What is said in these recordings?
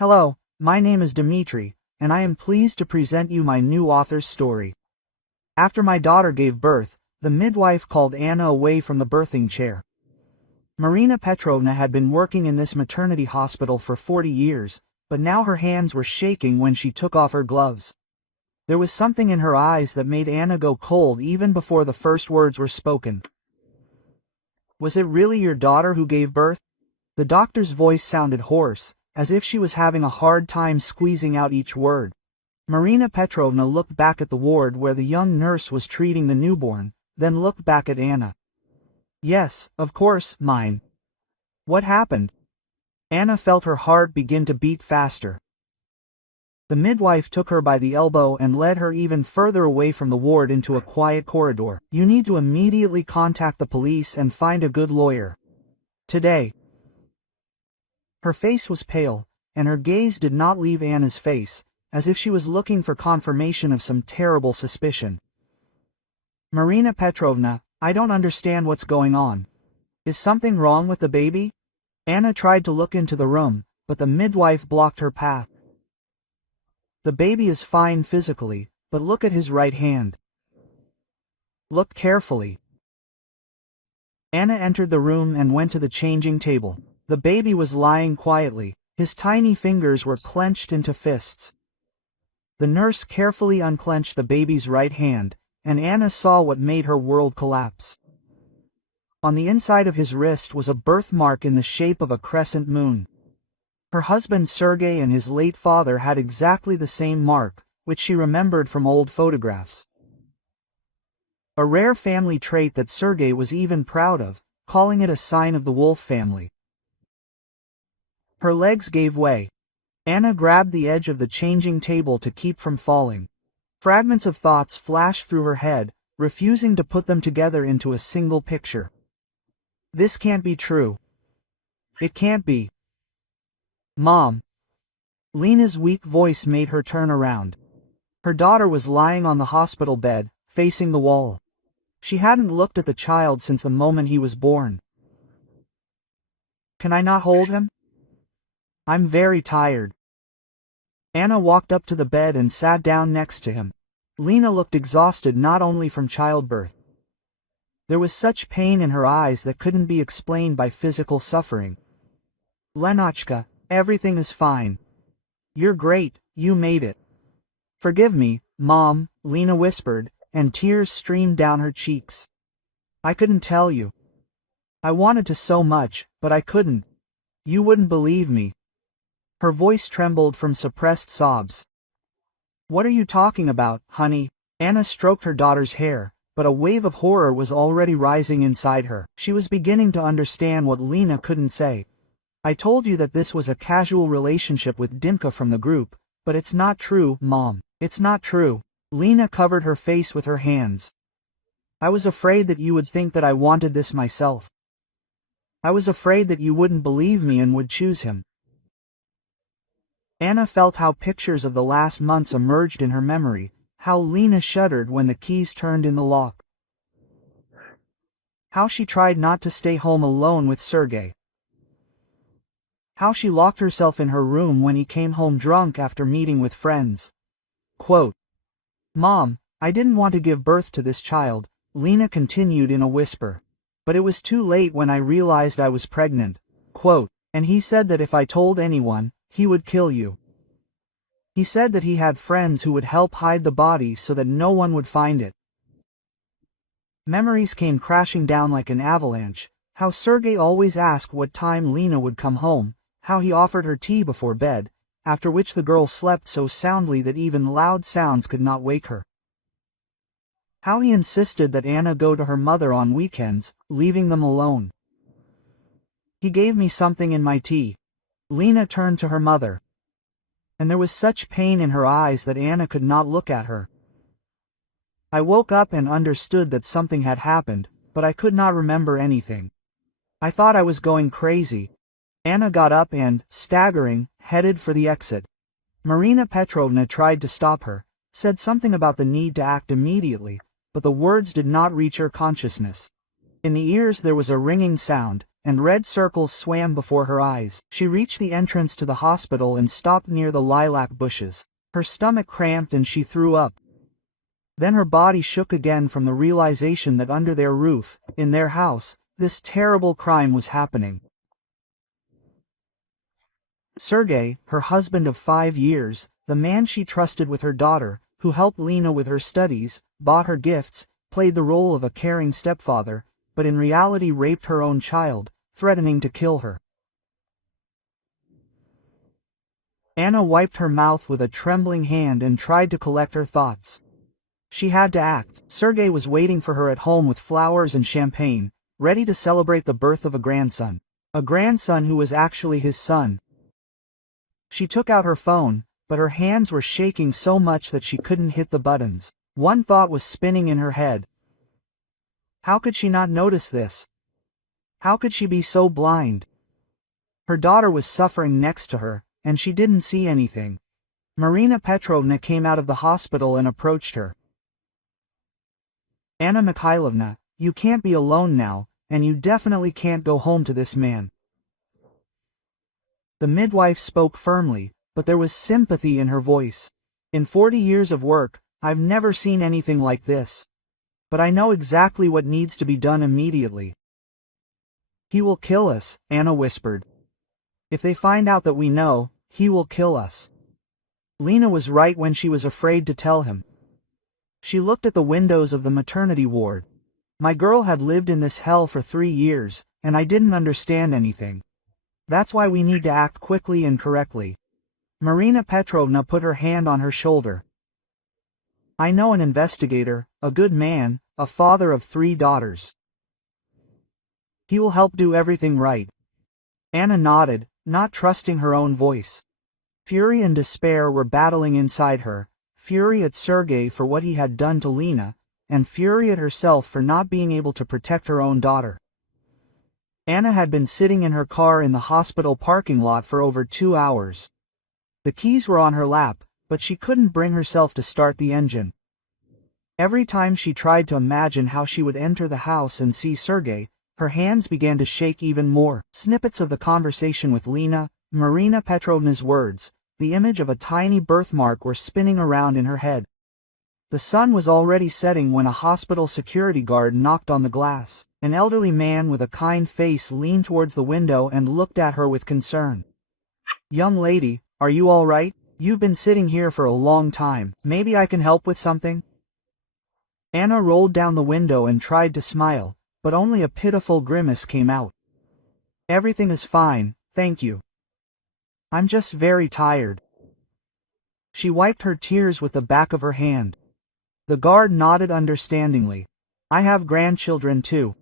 Hello, my name is Dimitri, and I am pleased to present you my new author's story. After my daughter gave birth, the midwife called Anna away from the birthing chair. Marina Petrovna had been working in this maternity hospital for 40 years, but now her hands were shaking when she took off her gloves. There was something in her eyes that made Anna go cold even before the first words were spoken. "Was it really your daughter who gave birth?" The doctor's voice sounded hoarse, as if she was having a hard time squeezing out each word. Marina Petrovna looked back at the ward where the young nurse was treating the newborn, then looked back at Anna. "Yes, of course, mine." "What happened?" Anna felt her heart begin to beat faster. The midwife took her by the elbow and led her even further away from the ward into a quiet corridor. "You need to immediately contact the police and find a good lawyer. Today." Her face was pale, and her gaze did not leave Anna's face, as if she was looking for confirmation of some terrible suspicion. "Marina Petrovna, I don't understand what's going on. Is something wrong with the baby?" Anna tried to look into the room, but the midwife blocked her path. "The baby is fine physically, but look at his right hand. Look carefully." Anna entered the room and went to the changing table. The baby was lying quietly, his tiny fingers were clenched into fists. The nurse carefully unclenched the baby's right hand, and Anna saw what made her world collapse. On the inside of his wrist was a birthmark in the shape of a crescent moon. Her husband Sergei and his late father had exactly the same mark, which she remembered from old photographs. A rare family trait that Sergei was even proud of, calling it a sign of the wolf family. Her legs gave way. Anna grabbed the edge of the changing table to keep from falling. Fragments of thoughts flashed through her head, refusing to put them together into a single picture. "This can't be true. It can't be. Mom." Lena's weak voice made her turn around. Her daughter was lying on the hospital bed, facing the wall. She hadn't looked at the child since the moment he was born. "Can I not hold him? I'm very tired." Anna walked up to the bed and sat down next to him. Lena looked exhausted not only from childbirth. There was such pain in her eyes that couldn't be explained by physical suffering. "Lenachka, everything is fine. You're great, you made it." "Forgive me, Mom," Lena whispered, and tears streamed down her cheeks. "I couldn't tell you. I wanted to so much, but I couldn't. You wouldn't believe me." Her voice trembled from suppressed sobs. "What are you talking about, honey?" Anna stroked her daughter's hair, but a wave of horror was already rising inside her. She was beginning to understand what Lena couldn't say. "I told you that this was a casual relationship with Dimka from the group, but it's not true, Mom. It's not true." Lena covered her face with her hands. "I was afraid that you would think that I wanted this myself. I was afraid that you wouldn't believe me and would choose him." Anna felt how pictures of the last months emerged in her memory, how Lena shuddered when the keys turned in the lock. How she tried not to stay home alone with Sergei. How she locked herself in her room when he came home drunk after meeting with friends. Quote, "Mom, I didn't want to give birth to this child," Lena continued in a whisper. "But it was too late when I realized I was pregnant." Quote, "And he said that if I told anyone, he would kill you. He said that he had friends who would help hide the body so that no one would find it." Memories came crashing down like an avalanche, how Sergei always asked what time Lena would come home, how he offered her tea before bed, after which the girl slept so soundly that even loud sounds could not wake her. How he insisted that Anna go to her mother on weekends, leaving them alone. "He gave me something in my tea." Lena turned to her mother. And there was such pain in her eyes that Anna could not look at her. "I woke up and understood that something had happened, but I could not remember anything. I thought I was going crazy." Anna got up and, staggering, headed for the exit. Marina Petrovna tried to stop her, said something about the need to act immediately, but the words did not reach her consciousness. In the ears there was a ringing sound, and red circles swam before her eyes. She reached the entrance to the hospital and stopped near the lilac bushes. Her stomach cramped and she threw up. Then her body shook again from the realization that under their roof, in their house, this terrible crime was happening. Sergei, her husband of 5 years, the man she trusted with her daughter, who helped Lena with her studies, bought her gifts, played the role of a caring stepfather, but in reality raped her own child, threatening to kill her. Anna wiped her mouth with a trembling hand and tried to collect her thoughts. She had to act. Sergei was waiting for her at home with flowers and champagne, ready to celebrate the birth of a grandson. A grandson who was actually his son. She took out her phone, but her hands were shaking so much that she couldn't hit the buttons. One thought was spinning in her head. How could she not notice this? How could she be so blind? Her daughter was suffering next to her, and she didn't see anything. Marina Petrovna came out of the hospital and approached her. Anna Mikhailovna, you can't be alone now, and you definitely can't go home to this man. The midwife spoke firmly, but there was sympathy in her voice. In 40 years of work, I've never seen anything like this. But I know exactly what needs to be done immediately. He will kill us, Anna whispered. If they find out that we know, he will kill us. Lena was right when she was afraid to tell him. She looked at the windows of the maternity ward. My girl had lived in this hell for 3 years, and I didn't understand anything. That's why we need to act quickly and correctly. Marina Petrovna put her hand on her shoulder. I know an investigator, a good man, a father of 3 daughters. He will help do everything right. Anna nodded, not trusting her own voice. Fury and despair were battling inside her, fury at Sergei for what he had done to Lena, and fury at herself for not being able to protect her own daughter. Anna had been sitting in her car in the hospital parking lot for over 2 hours. The keys were on her lap, but she couldn't bring herself to start the engine. Every time she tried to imagine how she would enter the house and see Sergei, her hands began to shake even more. Snippets of the conversation with Lena, Marina Petrovna's words, the image of a tiny birthmark were spinning around in her head. The sun was already setting when a hospital security guard knocked on the glass. An elderly man with a kind face leaned towards the window and looked at her with concern. Young lady, are you all right? You've been sitting here for a long time. Maybe I can help with something? Anna rolled down the window and tried to smile, but only a pitiful grimace came out. Everything is fine, thank you. I'm just very tired. She wiped her tears with the back of her hand. The guard nodded understandingly. I have grandchildren too.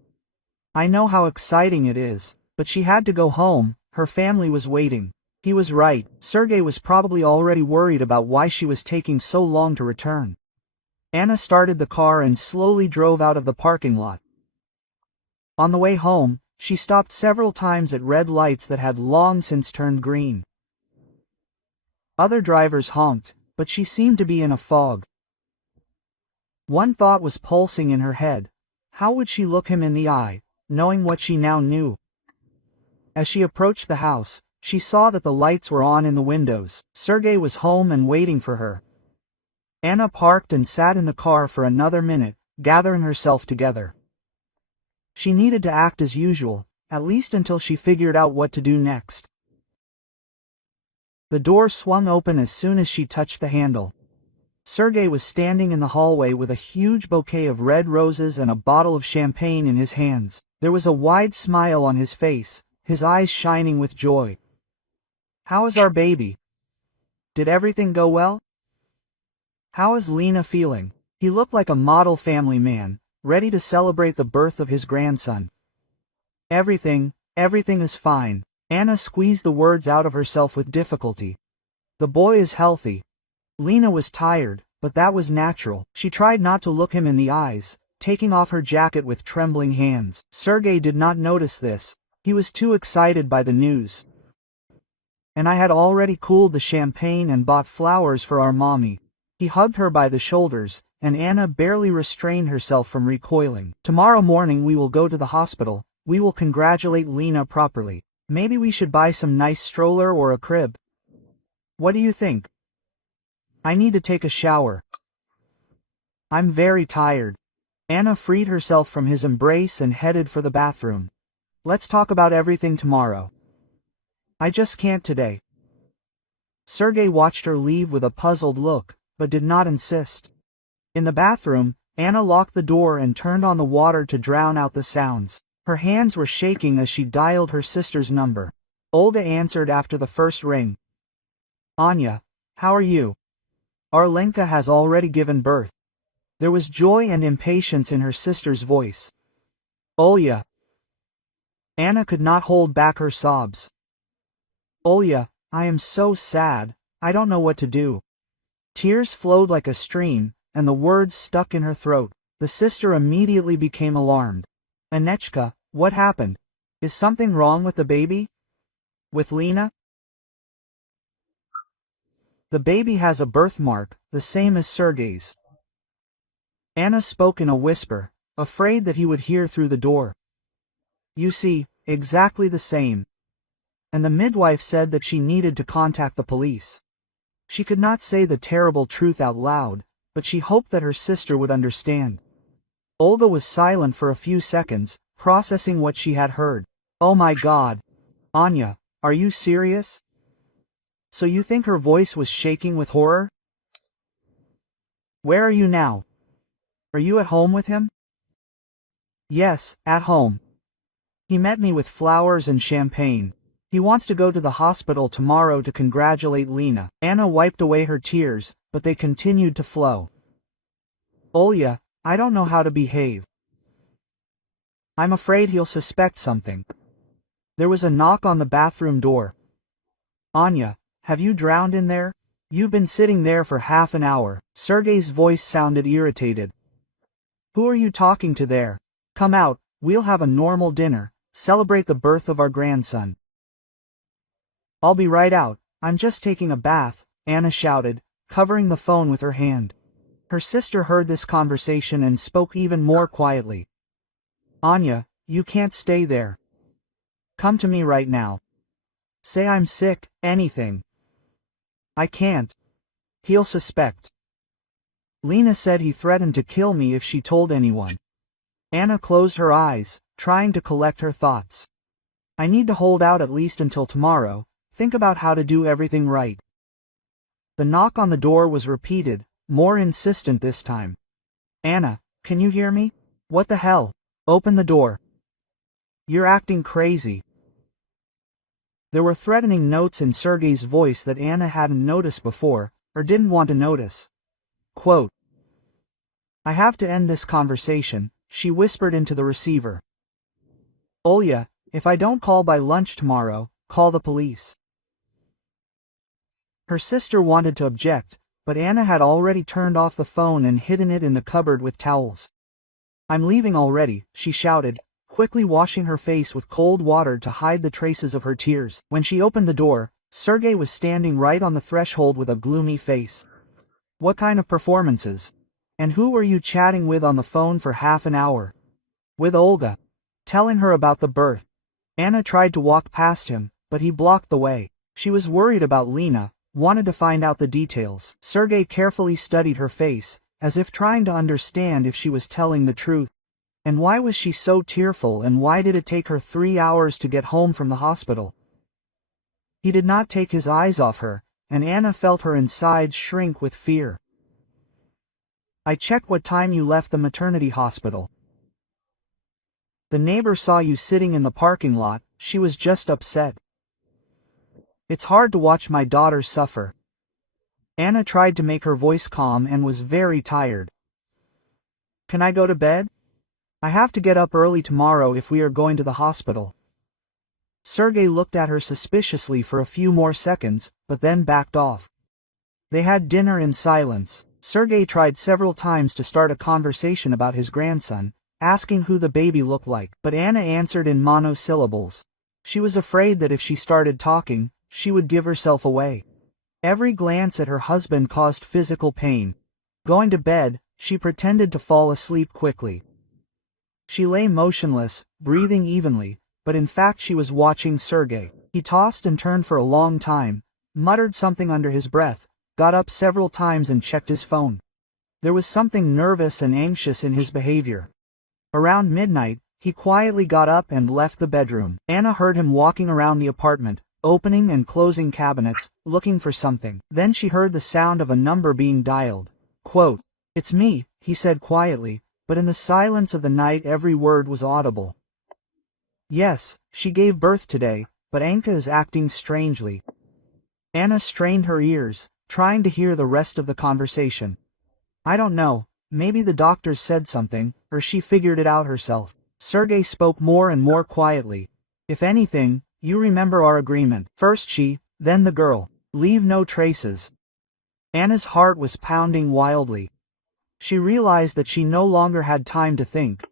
I know how exciting it is, but she had to go home, her family was waiting. He was right, Sergei was probably already worried about why she was taking so long to return. Anna started the car and slowly drove out of the parking lot. On the way home, she stopped several times at red lights that had long since turned green. Other drivers honked, but she seemed to be in a fog. One thought was pulsing in her head. How would she look him in the eye, knowing what she now knew? As she approached the house, she saw that the lights were on in the windows. Sergei was home and waiting for her. Anna parked and sat in the car for another minute, gathering herself together. She needed to act as usual, at least until she figured out what to do next. The door swung open as soon as she touched the handle. Sergei was standing in the hallway with a huge bouquet of red roses and a bottle of champagne in his hands. There was a wide smile on his face, his eyes shining with joy. How is our baby? Did everything go well? How is Lena feeling? He looked like a model family man, ready to celebrate the birth of his grandson. Everything is fine. Anna squeezed the words out of herself with difficulty. The boy is healthy. Lena was tired, but that was natural. She tried not to look him in the eyes, taking off her jacket with trembling hands. Sergei did not notice this. He was too excited by the news. And I had already cooled the champagne and bought flowers for our mommy. He hugged her by the shoulders, and Anna barely restrained herself from recoiling. Tomorrow morning we will go to the hospital, we will congratulate Lena properly. Maybe we should buy some nice stroller or a crib. What do you think? I need to take a shower. I'm very tired. Anna freed herself from his embrace and headed for the bathroom. Let's talk about everything tomorrow. I just can't today. Sergei watched her leave with a puzzled look, but did not insist. In the bathroom, Anna locked the door and turned on the water to drown out the sounds. Her hands were shaking as she dialed her sister's number. Olga answered after the first ring. Anya, how are you? Arlenka has already given birth. There was joy and impatience in her sister's voice. Olya. Anna could not hold back her sobs. Olya, I am so sad, I don't know what to do. Tears flowed like a stream, and the words stuck in her throat. The sister immediately became alarmed. Anechka, what happened? Is something wrong with the baby? With Lena? The baby has a birthmark, the same as Sergei's. Anna spoke in a whisper, afraid that he would hear through the door. You see, exactly the same. And the midwife said that she needed to contact the police. She could not say the terrible truth out loud, but she hoped that her sister would understand. Olga was silent for a few seconds, processing what she had heard. Oh my God! Anya, are you serious? So you think her voice was shaking with horror? Where are you now? Are you at home with him? Yes, at home. He met me with flowers and champagne. He wants to go to the hospital tomorrow to congratulate Lena. Anna wiped away her tears, but they continued to flow. Olya, I don't know how to behave. I'm afraid he'll suspect something. There was a knock on the bathroom door. Anya, have you drowned in there? You've been sitting there for half an hour. Sergei's voice sounded irritated. Who are you talking to there? Come out, we'll have a normal dinner, celebrate the birth of our grandson. I'll be right out, I'm just taking a bath, Anna shouted, covering the phone with her hand. Her sister heard this conversation and spoke even more quietly. Anya, you can't stay there. Come to me right now. Say I'm sick, anything. I can't. He'll suspect. Lena said he threatened to kill me if she told anyone. Anna closed her eyes, trying to collect her thoughts. I need to hold out at least until tomorrow, think about how to do everything right. The knock on the door was repeated, more insistent this time. Anna, can you hear me? What the hell? Open the door. You're acting crazy. There were threatening notes in Sergei's voice that Anna hadn't noticed before, or didn't want to notice. Quote, I have to end this conversation, she whispered into the receiver. Olya, if I don't call by lunch tomorrow, call the police. Her sister wanted to object, but Anna had already turned off the phone and hidden it in the cupboard with towels. I'm leaving already, she shouted, quickly washing her face with cold water to hide the traces of her tears. When she opened the door, Sergei was standing right on the threshold with a gloomy face. What kind of performances? And who were you chatting with on the phone for half an hour? With Olga. Telling her about the birth. Anna tried to walk past him, but he blocked the way. She was worried about Lena, wanted to find out the details. Sergei carefully studied her face, as if trying to understand if she was telling the truth. And why was she so tearful, and why did it take her 3 hours to get home from the hospital? He did not take his eyes off her, and Anna felt her insides shrink with fear. I checked what time you left the maternity hospital. The neighbor saw you sitting in the parking lot, she was just upset. It's hard to watch my daughter suffer. Anna tried to make her voice calm and was very tired. Can I go to bed? I have to get up early tomorrow if we are going to the hospital. Sergei looked at her suspiciously for a few more seconds, but then backed off. They had dinner in silence. Sergei tried several times to start a conversation about his grandson, asking who the baby looked like, but Anna answered in monosyllables. She was afraid that if she started talking, she would give herself away. Every glance at her husband caused physical pain. Going to bed, she pretended to fall asleep quickly. She lay motionless, breathing evenly, but in fact she was watching Sergei. He tossed and turned for a long time, muttered something under his breath, got up several times and checked his phone. There was something nervous and anxious in his behavior. Around midnight, he quietly got up and left the bedroom. Anna heard him walking around the apartment, opening and closing cabinets, looking for something. Then she heard the sound of a number being dialed. Quote, "It's me," he said quietly, but in the silence of the night every word was audible. "Yes, she gave birth today, but Anka is acting strangely." Anna strained her ears, trying to hear the rest of the conversation. "I don't know, maybe the doctors said something, or she figured it out herself." Sergei spoke more and more quietly. "If anything, you remember our agreement. First she, then the girl. Leave no traces." Anna's heart was pounding wildly. She realized that she no longer had time to think.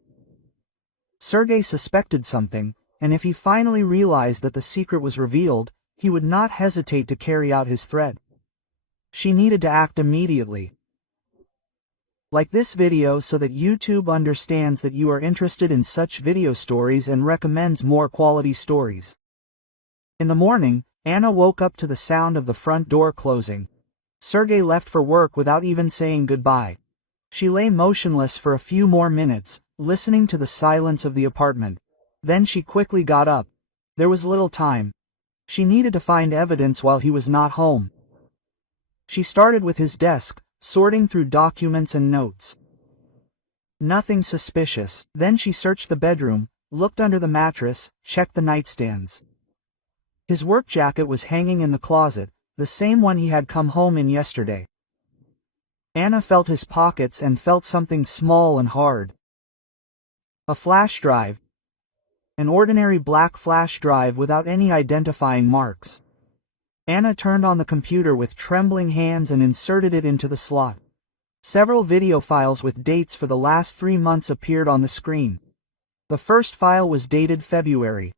Sergei suspected something, and if he finally realized that the secret was revealed, he would not hesitate to carry out his threat. She needed to act immediately. Like this video so that YouTube understands that you are interested in such video stories and recommends more quality stories. In the morning, Anna woke up to the sound of the front door closing. Sergei left for work without even saying goodbye. She lay motionless for a few more minutes, listening to the silence of the apartment. Then she quickly got up. There was little time. She needed to find evidence while he was not home. She started with his desk, sorting through documents and notes. Nothing suspicious. Then she searched the bedroom, looked under the mattress, checked the nightstands. His work jacket was hanging in the closet, the same one he had come home in yesterday. Anna felt his pockets and felt something small and hard. A flash drive. An ordinary black flash drive without any identifying marks. Anna turned on the computer with trembling hands and inserted it into the slot. Several video files with dates for the last 3 months appeared on the screen. The first file was dated February.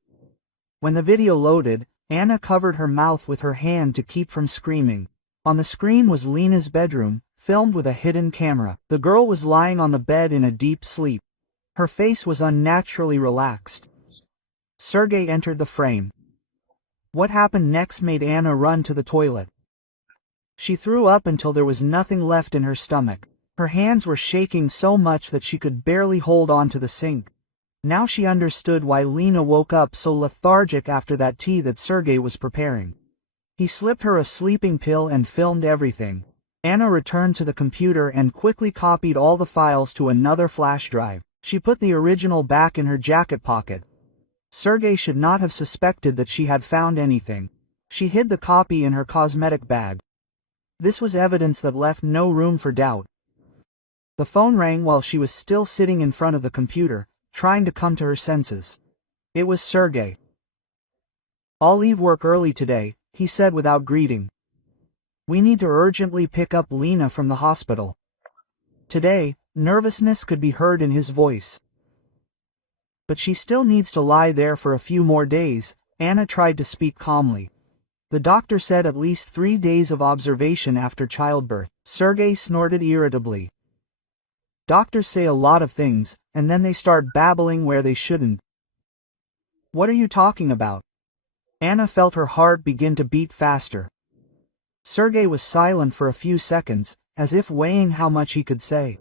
When the video loaded, Anna covered her mouth with her hand to keep from screaming. On the screen was Lena's bedroom, filmed with a hidden camera. The girl was lying on the bed in a deep sleep. Her face was unnaturally relaxed. Sergei entered the frame. What happened next made Anna run to the toilet. She threw up until there was nothing left in her stomach. Her hands were shaking so much that she could barely hold on to the sink. Now she understood why Lena woke up so lethargic after that tea that Sergei was preparing. He slipped her a sleeping pill and filmed everything. Anna returned to the computer and quickly copied all the files to another flash drive. She put the original back in her jacket pocket. Sergei should not have suspected that she had found anything. She hid the copy in her cosmetic bag. This was evidence that left no room for doubt. The phone rang while she was still sitting in front of the computer, trying to come to her senses. It was Sergei. "I'll leave work early today," he said without greeting. "We need to urgently pick up Lena from the hospital." Today, nervousness could be heard in his voice. "But she still needs to lie there for a few more days," Anna tried to speak calmly. "The doctor said at least 3 days of observation after childbirth." Sergei snorted irritably. "Doctors say a lot of things, and then they start babbling where they shouldn't." "What are you talking about?" Anna felt her heart begin to beat faster. Sergei was silent for a few seconds, as if weighing how much he could say.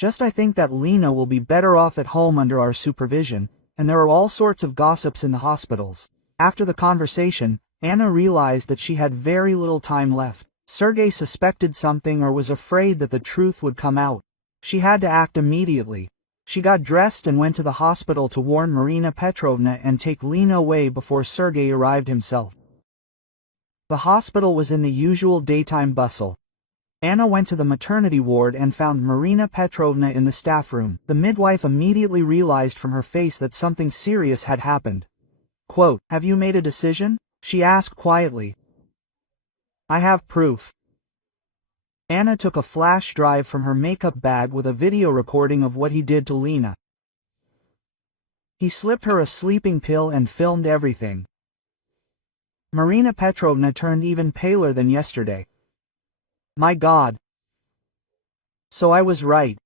I think that Lena will be better off at home under our supervision, and there are all sorts of gossips in the hospitals." After the conversation, Anna realized that she had very little time left. Sergei suspected something or was afraid that the truth would come out. She had to act immediately. She got dressed and went to the hospital to warn Marina Petrovna and take Lena away before Sergei arrived himself. The hospital was in the usual daytime bustle. Anna went to the maternity ward and found Marina Petrovna in the staff room. The midwife immediately realized from her face that something serious had happened. Quote, "Have you made a decision?" she asked quietly. "I have proof." Anna took a flash drive from her makeup bag with a video recording of what he did to Lena. He slipped her a sleeping pill and filmed everything. Marina Petrovna turned even paler than yesterday. "My God. So I was right."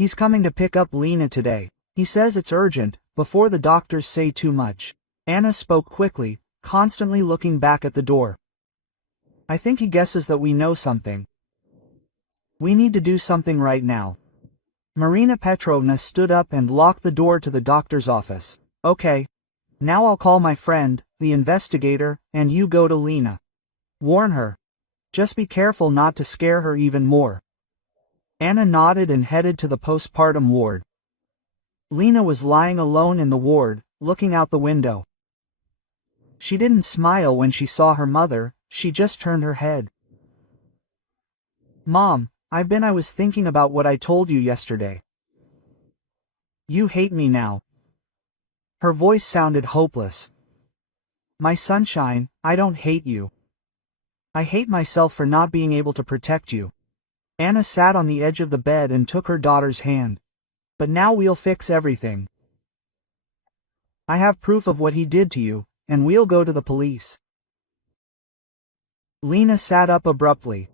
He's coming to pick up Lena today. He says it's urgent, before the doctors say too much. Anna spoke quickly, constantly looking back at the door. I think he guesses that we know something. We need to do something right now. Marina Petrovna stood up and locked the door to the doctor's office. Okay. Now I'll call my friend, the investigator, and you go to Lena. Warn her. Just be careful not to scare her even more. Anna nodded and headed to the postpartum ward. Lena was lying alone in the ward, looking out the window. She didn't smile when she saw her mother, she just turned her head. Mom, I was thinking about what I told you yesterday. You hate me now. Her voice sounded hopeless. My sunshine, I don't hate you. I hate myself for not being able to protect you. Anna sat on the edge of the bed and took her daughter's hand. But now we'll fix everything. I have proof of what he did to you, and we'll go to the police. Lena sat up abruptly.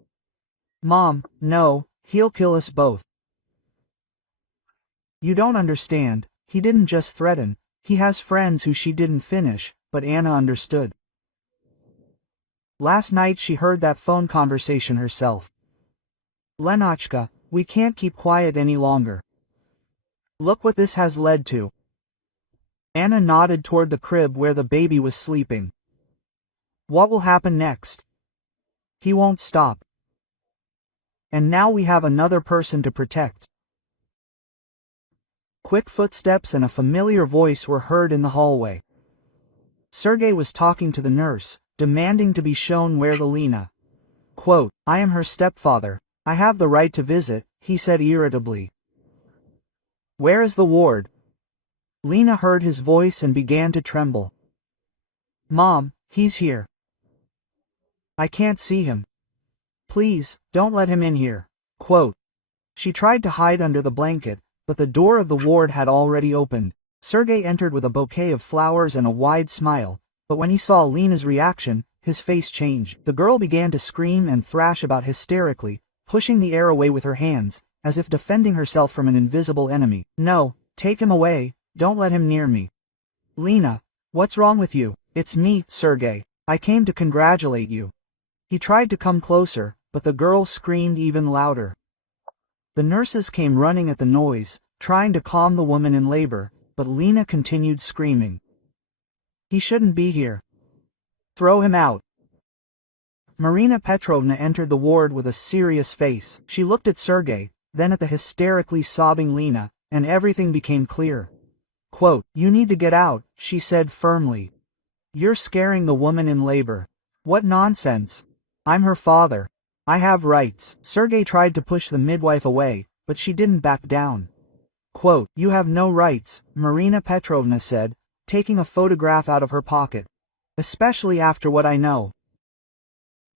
Mom, no, he'll kill us both. You don't understand, he didn't just threaten, he has friends who she didn't finish, but Anna understood. Last night she heard that phone conversation herself. Lenachka, we can't keep quiet any longer. Look what this has led to. Anna nodded toward the crib where the baby was sleeping. What will happen next? He won't stop. And now we have another person to protect. Quick footsteps and a familiar voice were heard in the hallway. Sergei was talking to the nurse, demanding to be shown where the Lena. Quote, I am her stepfather, I have the right to visit, he said irritably. Where is the ward? Lena heard his voice and began to tremble. Mom, he's here. I can't see him. Please, don't let him in here. Quote. She tried to hide under the blanket, but the door of the ward had already opened. Sergei entered with a bouquet of flowers and a wide smile, but when he saw Lena's reaction, his face changed. The girl began to scream and thrash about hysterically, pushing the air away with her hands, as if defending herself from an invisible enemy. No, take him away, don't let him near me. Lena, what's wrong with you? It's me, Sergei. I came to congratulate you. He tried to come closer, but the girl screamed even louder. The nurses came running at the noise, trying to calm the woman in labor, but Lena continued screaming. He shouldn't be here. Throw him out. Marina Petrovna entered the ward with a serious face. She looked at Sergei, then at the hysterically sobbing Lena, and everything became clear. Quote, you need to get out, she said firmly. You're scaring the woman in labor. What nonsense. I'm her father. I have rights. Sergei tried to push the midwife away, but she didn't back down. Quote, you have no rights, Marina Petrovna said, taking a photograph out of her pocket. Especially after what I know.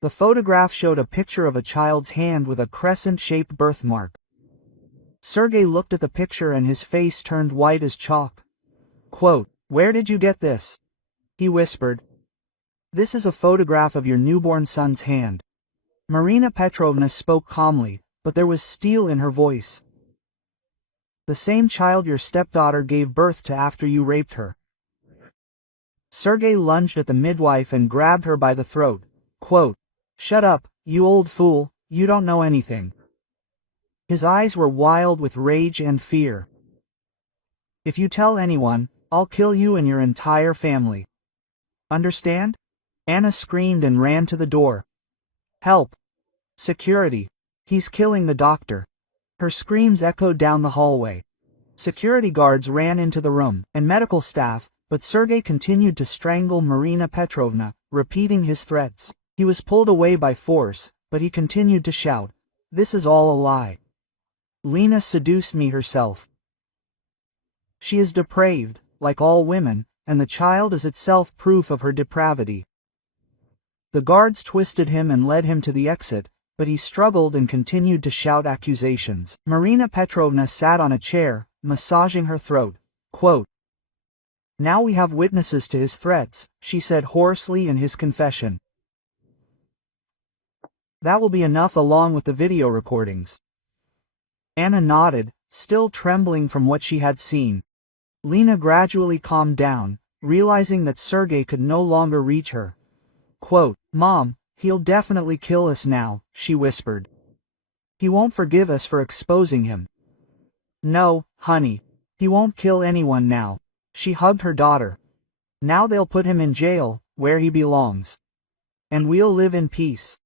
The photograph showed a picture of a child's hand with a crescent-shaped birthmark. Sergei looked at the picture and his face turned white as chalk. Quote, where did you get this? He whispered. This is a photograph of your newborn son's hand. Marina Petrovna spoke calmly, but there was steel in her voice. The same child your stepdaughter gave birth to after you raped her. Sergei lunged at the midwife and grabbed her by the throat. Quote, shut up, you old fool, you don't know anything. His eyes were wild with rage and fear. If you tell anyone, I'll kill you and your entire family. Understand? Anna screamed and ran to the door. Help! Security! He's killing the doctor. Her screams echoed down the hallway. Security guards ran into the room, and medical staff, but Sergei continued to strangle Marina Petrovna, repeating his threats. He was pulled away by force, but he continued to shout, this is all a lie. Lena seduced me herself. She is depraved, like all women, and the child is itself proof of her depravity. The guards twisted him and led him to the exit, but he struggled and continued to shout accusations. Marina Petrovna sat on a chair, massaging her throat. Quote, now we have witnesses to his threats, she said hoarsely in his confession. That will be enough along with the video recordings. Anna nodded, still trembling from what she had seen. Lena gradually calmed down, realizing that Sergei could no longer reach her. Quote, "Mom, he'll definitely kill us now," she whispered. "He won't forgive us for exposing him." "No, honey. He won't kill anyone now." She hugged her daughter. "Now they'll put him in jail, where he belongs. And we'll live in peace."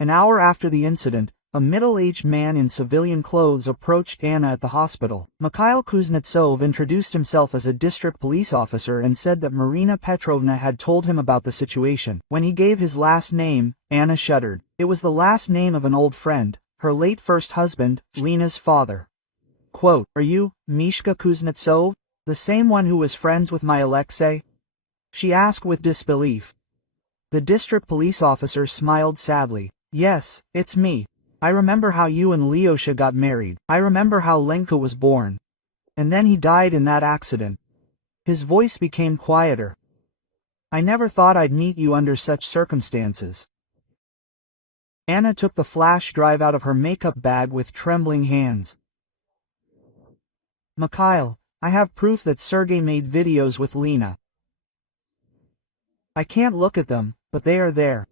An hour after the incident, a middle-aged man in civilian clothes approached Anna at the hospital. Mikhail Kuznetsov introduced himself as a district police officer and said that Marina Petrovna had told him about the situation. When he gave his last name, Anna shuddered. It was the last name of an old friend, her late first husband, Lena's father. Quote, "Are you, Mishka Kuznetsov, the same one who was friends with my Alexei?" she asked with disbelief. The district police officer smiled sadly. "Yes, it's me. I remember how you and Lyosha got married. I remember how Lenka was born. And then he died in that accident." His voice became quieter. "I never thought I'd meet you under such circumstances." Anna took the flash drive out of her makeup bag with trembling hands. "Mikhail, I have proof that Sergei made videos with Lena. I can't look at them, but they are there."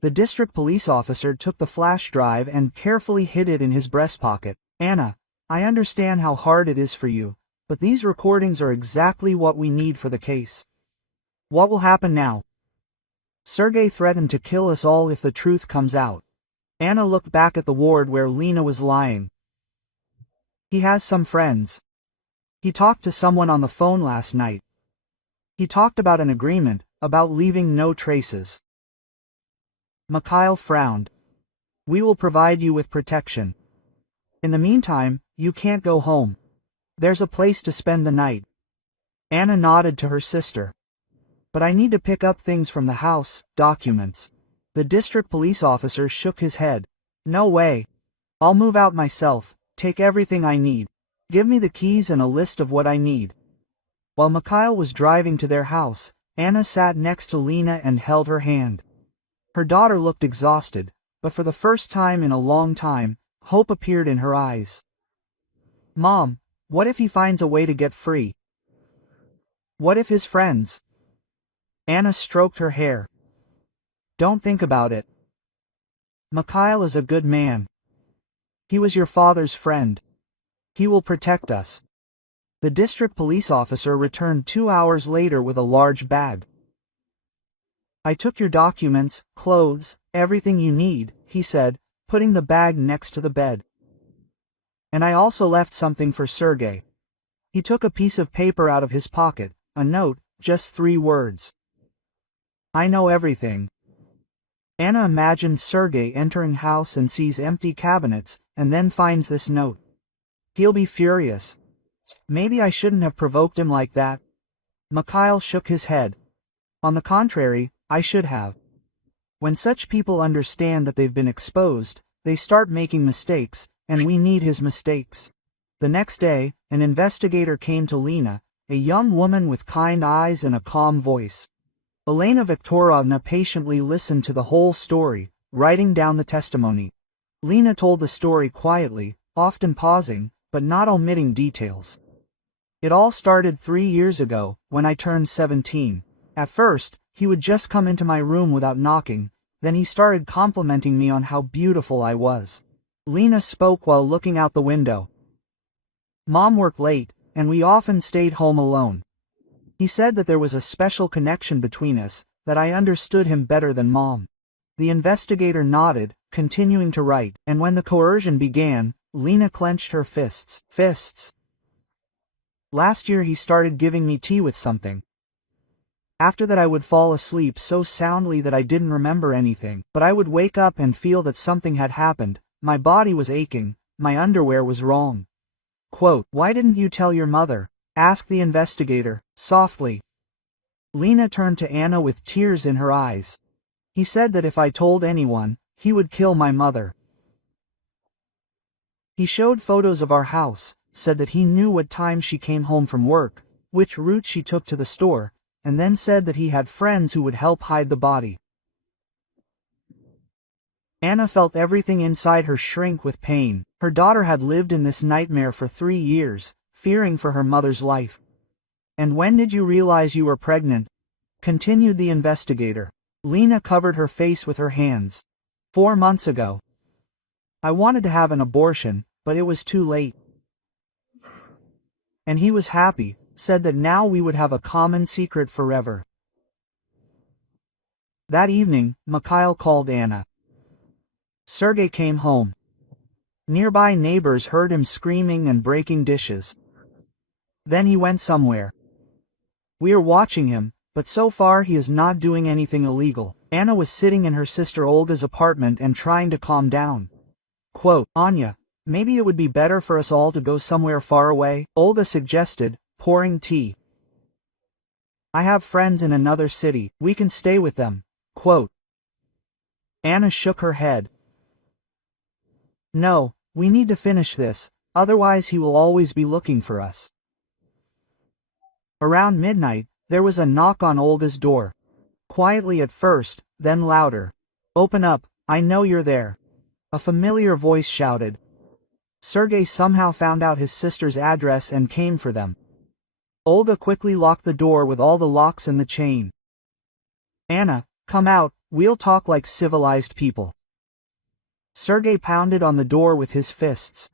The district police officer took the flash drive and carefully hid it in his breast pocket. "Anna, I understand how hard it is for you, but these recordings are exactly what we need for the case. What will happen now?" "Sergei threatened to kill us all if the truth comes out." Anna looked back at the ward where Lena was lying. "He has some friends. He talked to someone on the phone last night. He talked about an agreement, about leaving no traces." Mikhail frowned. "We will provide you with protection. In the meantime, you can't go home. There's a place to spend the night." Anna nodded to her sister. "But I need to pick up things from the house, documents." The district police officer shook his head. "No way. I'll move out myself, take everything I need. Give me the keys and a list of what I need." While Mikhail was driving to their house, Anna sat next to Lena and held her hand. Her daughter looked exhausted, but for the first time in a long time, hope appeared in her eyes. "Mom, what if he finds a way to get free? What if his friends?" Anna stroked her hair. "Don't think about it. Mikhail is a good man. He was your father's friend. He will protect us." The district police officer returned 2 hours later with a large bag. "I took your documents, clothes, everything you need," he said, putting the bag next to the bed. "And I also left something for Sergei." He took a piece of paper out of his pocket, a note, just 3 words. "I know everything." Anna imagined Sergei entering house and sees empty cabinets, and then finds this note. He'll be furious. Maybe I shouldn't have provoked him like that. Mikhail shook his head. "On the contrary, I should have. When such people understand that they've been exposed, they start making mistakes, and we need his mistakes." The next day, an investigator came to Lena, a young woman with kind eyes and a calm voice. Elena Viktorovna patiently listened to the whole story, writing down the testimony. Lena told the story quietly, often pausing, but not omitting details. "It all started 3 years ago, when I turned 17. At first, he would just come into my room without knocking, then he started complimenting me on how beautiful I was." Lena spoke while looking out the window. "Mom worked late, and we often stayed home alone. He said that there was a special connection between us, that I understood him better than Mom." The investigator nodded, continuing to write, and when the coercion began, Lena clenched her fists. "Last year he started giving me tea with something. After that I would fall asleep so soundly that I didn't remember anything, but I would wake up and feel that something had happened, my body was aching, my underwear was wrong." Quote, "Why didn't you tell your mother?" asked the investigator, softly. Lena turned to Anna with tears in her eyes. "He said that if I told anyone, he would kill my mother. He showed photos of our house, said that he knew what time she came home from work, which route she took to the store, and then said that he had friends who would help hide the body." Anna felt everything inside her shrink with pain. Her daughter had lived in this nightmare for 3 years, fearing for her mother's life. "And when did you realize you were pregnant?" continued the investigator. Lena covered her face with her hands. 4 months ago. I wanted to have an abortion, but it was too late. And he was happy, said that now we would have a common secret forever. That evening, Mikhail called Anna. Sergei came home. Nearby neighbors heard him screaming and breaking dishes. Then he went somewhere. We are watching him, but so far he is not doing anything illegal. Anna was sitting in her sister Olga's apartment and trying to calm down. Quote, "Anya, maybe it would be better for us all to go somewhere far away," Olga suggested, pouring tea. "I have friends in another city, we can stay with them." Quote. Anna shook her head. "No, we need to finish this, otherwise he will always be looking for us." Around midnight, there was a knock on Olga's door. Quietly at first, then louder. "Open up, I know you're there," a familiar voice shouted. Sergei somehow found out his sister's address and came for them. Olga quickly locked the door with all the locks and the chain. "Anna, come out, we'll talk like civilized people." Sergei pounded on the door with his fists.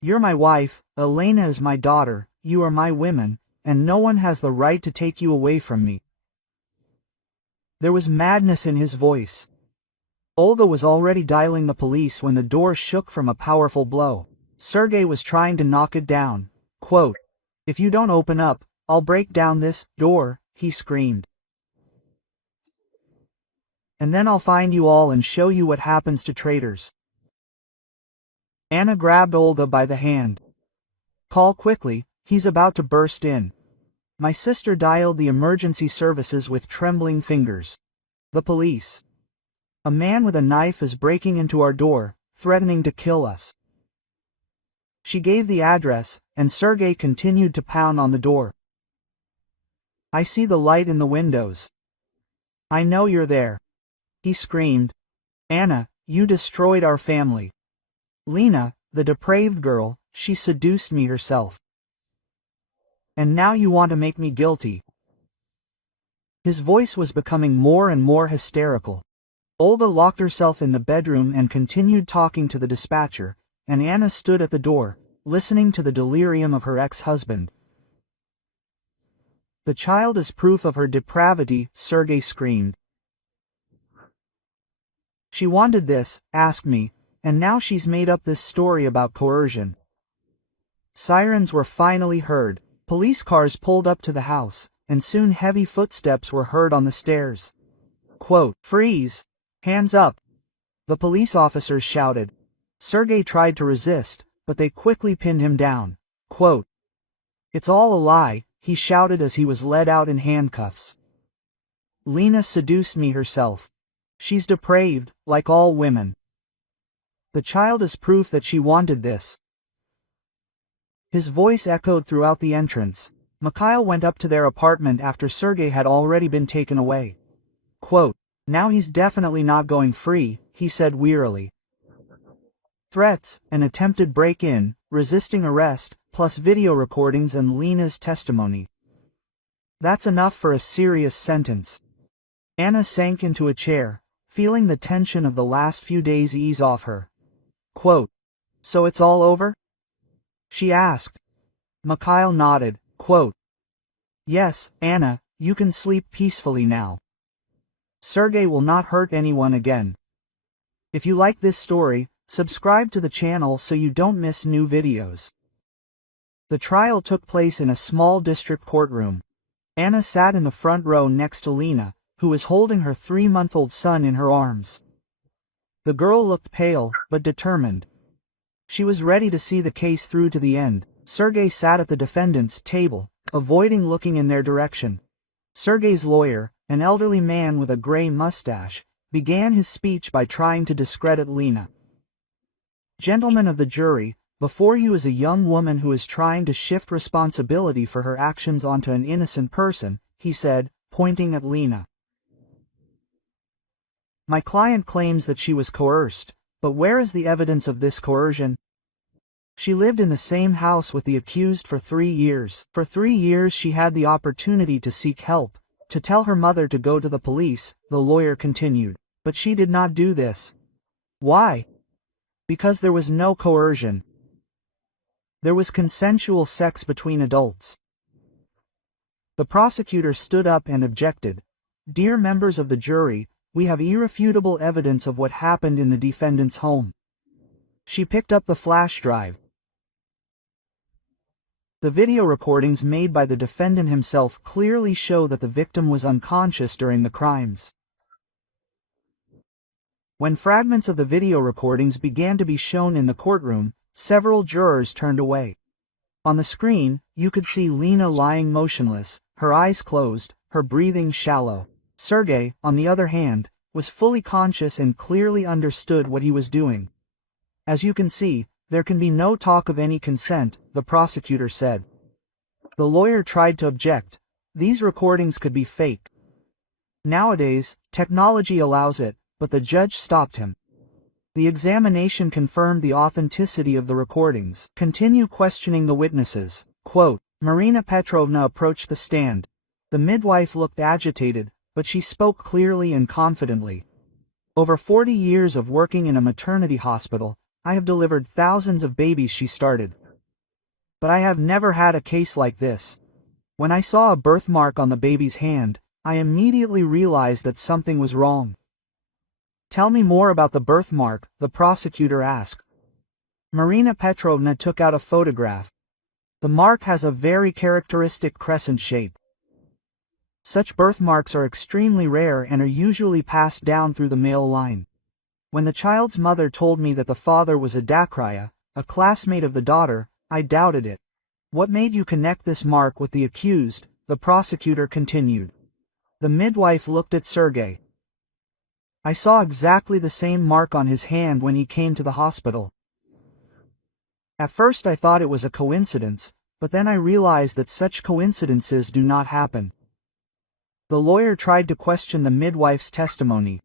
"You're my wife, Elena is my daughter, you are my women, and no one has the right to take you away from me." There was madness in his voice. Olga was already dialing the police when the door shook from a powerful blow. Sergei was trying to knock it down. Quote, "If you don't open up, I'll break down this door," he screamed. "And then I'll find you all and show you what happens to traitors." Anna grabbed Olga by the hand. "Call quickly, he's about to burst in." My sister dialed the emergency services with trembling fingers. "The police. A man with a knife is breaking into our door, threatening to kill us." She gave the address, and Sergei continued to pound on the door. "I see the light in the windows. I know you're there," he screamed. "Anna, you destroyed our family. Lena, the depraved girl, she seduced me herself. And now you want to make me guilty." His voice was becoming more and more hysterical. Olga locked herself in the bedroom and continued talking to the dispatcher, and Anna stood at the door, listening to the delirium of her ex-husband. "The child is proof of her depravity," Sergei screamed. "She wanted this, asked me, and now she's made up this story about coercion." Sirens were finally heard. Police cars pulled up to the house, and soon heavy footsteps were heard on the stairs. Quote, "Freeze! Hands up!" the police officers shouted. Sergei tried to resist, but they quickly pinned him down. Quote, "It's all a lie," he shouted as he was led out in handcuffs. "Lena seduced me herself. She's depraved, like all women. The child is proof that she wanted this." His voice echoed throughout the entrance. Mikhail went up to their apartment after Sergei had already been taken away. Quote, "Now he's definitely not going free," he said wearily. Threats, an attempted break-in, resisting arrest, plus video recordings and Lena's testimony. That's enough for a serious sentence. Anna sank into a chair, feeling the tension of the last few days ease off her. Quote, "So it's all over?" she asked. Mikhail nodded. Quote, "Yes, Anna, you can sleep peacefully now. Sergei will not hurt anyone again." If you like this story, subscribe to the channel so you don't miss new videos. The trial took place in a small district courtroom. Anna sat in the front row next to Lena, who was holding her 3-month-old son in her arms. The girl looked pale, but determined. She was ready to see the case through to the end. Sergei sat at the defendant's table, avoiding looking in their direction. Sergei's lawyer, an elderly man with a gray mustache, began his speech by trying to discredit Lena. "Gentlemen of the jury, before you is a young woman who is trying to shift responsibility for her actions onto an innocent person," he said, pointing at Lena. My client claims that she was coerced, but where is the evidence of this coercion? She lived in the same house with the accused for 3 years. For 3 years she had the opportunity to seek help, to tell her mother to go to the police, the lawyer continued. But she did not do this. Why? Because there was no coercion. There was consensual sex between adults. The prosecutor stood up and objected. Dear members of the jury, we have irrefutable evidence of what happened in the defendant's home. She picked up the flash drive. The video recordings made by the defendant himself clearly show that the victim was unconscious during the crimes. When fragments of the video recordings began to be shown in the courtroom, several jurors turned away. On the screen, you could see Lena lying motionless, her eyes closed, her breathing shallow. Sergei, on the other hand, was fully conscious and clearly understood what he was doing. As you can see, there can be no talk of any consent, the prosecutor said. The lawyer tried to object. These recordings could be fake. Nowadays, technology allows it, but the judge stopped him. The examination confirmed the authenticity of the recordings. Continue questioning the witnesses. Quote, Marina Petrovna approached the stand. The midwife looked agitated, but she spoke clearly and confidently. Over 40 years of working in a maternity hospital, I have delivered thousands of babies, she started. But I have never had a case like this. When I saw a birthmark on the baby's hand, I immediately realized that something was wrong. Tell me more about the birthmark, the prosecutor asked. Marina Petrovna took out a photograph. The mark has a very characteristic crescent shape. Such birthmarks are extremely rare and are usually passed down through the male line. When the child's mother told me that the father was a Dakraya, a classmate of the daughter, I doubted it. What made you connect this mark with the accused? The prosecutor continued. The midwife looked at Sergei. I saw exactly the same mark on his hand when he came to the hospital. At first I thought it was a coincidence, but then I realized that such coincidences do not happen. The lawyer tried to question the midwife's testimony.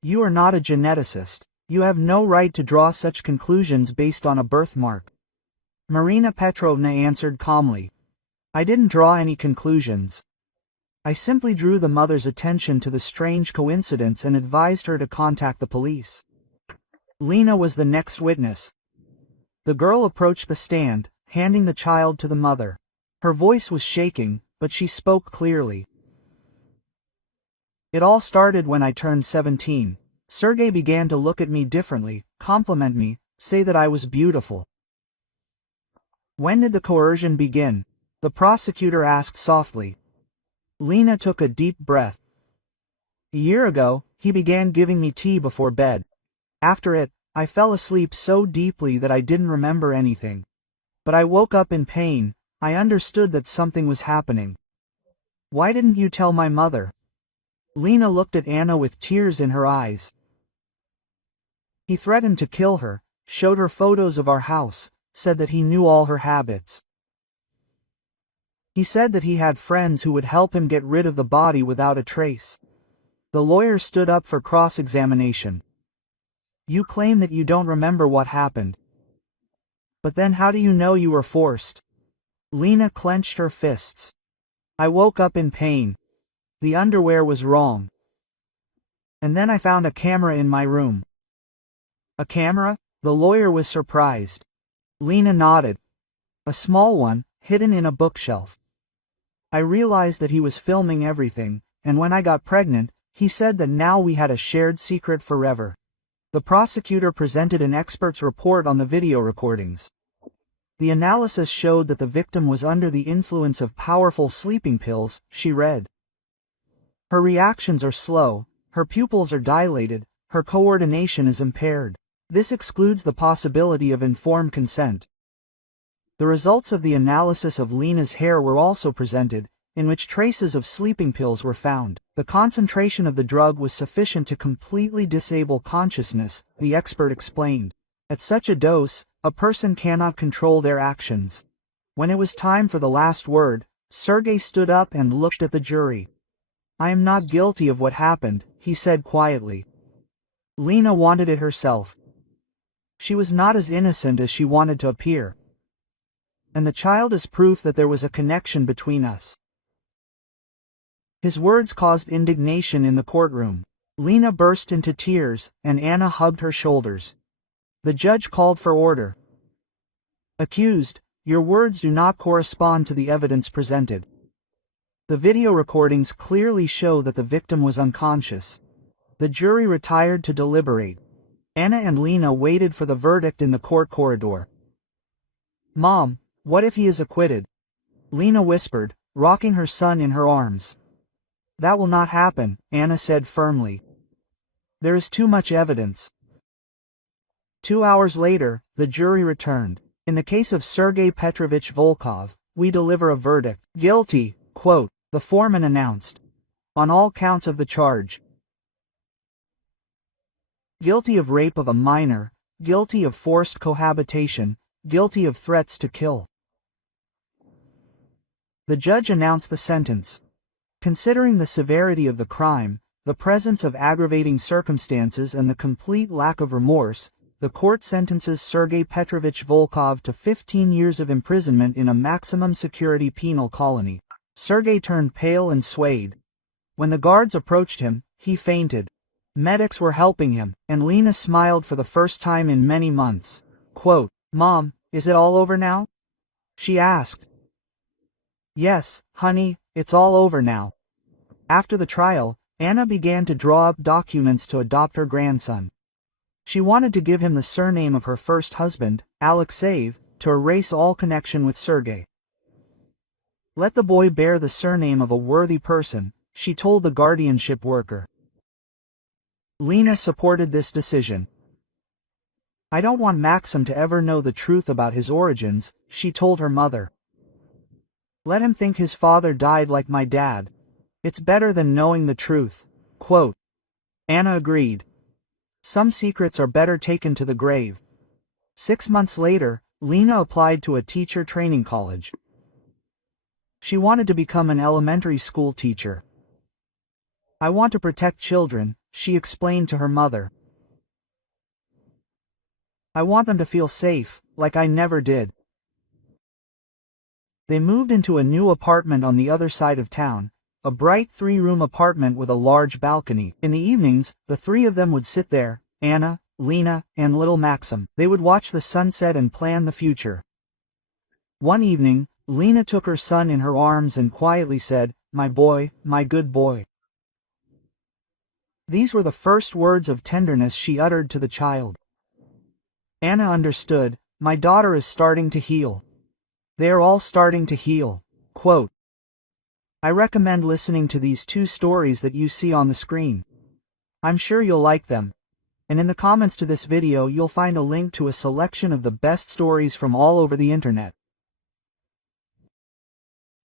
You are not a geneticist. You have no right to draw such conclusions based on a birthmark. Marina Petrovna answered calmly. I didn't draw any conclusions. I simply drew the mother's attention to the strange coincidence and advised her to contact the police. Lena was the next witness. The girl approached the stand, handing the child to the mother. Her voice was shaking, but she spoke clearly. It all started when I turned 17. Sergei began to look at me differently, compliment me, say that I was beautiful. When did the coercion begin? The prosecutor asked softly. Lena took a deep breath. A year ago, he began giving me tea before bed. After it, I fell asleep so deeply that I didn't remember anything. But I woke up in pain. I understood that something was happening. Why didn't you tell my mother? Lena looked at Anna with tears in her eyes. He threatened to kill her, showed her photos of our house, said that he knew all her habits. He said that he had friends who would help him get rid of the body without a trace. The lawyer stood up for cross-examination. You claim that you don't remember what happened. But then how do you know you were forced? Lena clenched her fists. I woke up in pain. The underwear was wrong. And then I found a camera in my room. A camera? The lawyer was surprised. Lena nodded. A small one, hidden in a bookshelf. I realized that he was filming everything, and when I got pregnant, he said that now we had a shared secret forever. The prosecutor presented an expert's report on the video recordings. The analysis showed that the victim was under the influence of powerful sleeping pills, she read. Her reactions are slow, her pupils are dilated, her coordination is impaired. This excludes the possibility of informed consent. The results of the analysis of Lena's hair were also presented, in which traces of sleeping pills were found. The concentration of the drug was sufficient to completely disable consciousness, the expert explained. At such a dose, a person cannot control their actions. When it was time for the last word, Sergei stood up and looked at the jury. I am not guilty of what happened, he said quietly. Lena wanted it herself. She was not as innocent as she wanted to appear. And the child is proof that there was a connection between us. His words caused indignation in the courtroom. Lena burst into tears, and Anna hugged her shoulders. The judge called for order. Accused, your words do not correspond to the evidence presented. The video recordings clearly show that the victim was unconscious. The jury retired to deliberate. Anna and Lena waited for the verdict in the court corridor. Mom, what if he is acquitted? Lena whispered, rocking her son in her arms. That will not happen, Anna said firmly. There is too much evidence. 2 hours later, the jury returned. In the case of Sergei Petrovich Volkov, we deliver a verdict. Guilty, quote, the foreman announced. On all counts of the charge. Guilty of rape of a minor, guilty of forced cohabitation, guilty of threats to kill. The judge announced the sentence. Considering the severity of the crime, the presence of aggravating circumstances and the complete lack of remorse, the court sentences Sergei Petrovich Volkov to 15 years of imprisonment in a maximum security penal colony. Sergei turned pale and swayed. When the guards approached him, he fainted. Medics were helping him, and Lena smiled for the first time in many months. Quote, Mom, is it all over now? She asked. Yes, honey, it's all over now. After the trial, Anna began to draw up documents to adopt her grandson. She wanted to give him the surname of her first husband, Alexeyev, to erase all connection with Sergei. Let the boy bear the surname of a worthy person, she told the guardianship worker. Lena supported this decision. I don't want Maxim to ever know the truth about his origins, she told her mother. Let him think his father died like my dad. It's better than knowing the truth. Quote. Anna agreed. Some secrets are better taken to the grave. 6 months later, Lena applied to a teacher training college. She wanted to become an elementary school teacher. I want to protect children, she explained to her mother. I want them to feel safe, like I never did. They moved into a new apartment on the other side of town, a bright 3-room apartment with a large balcony. In the evenings, the three of them would sit there, Anna, Lena, and little Maxim. They would watch the sunset and plan the future. One evening, Lena took her son in her arms and quietly said, "My boy, my good boy." These were the first words of tenderness she uttered to the child. Anna understood, my daughter is starting to heal. They are all starting to heal. Quote. I recommend listening to these 2 stories that you see on the screen. I'm sure you'll like them. And in the comments to this video you'll find a link to a selection of the best stories from all over the internet.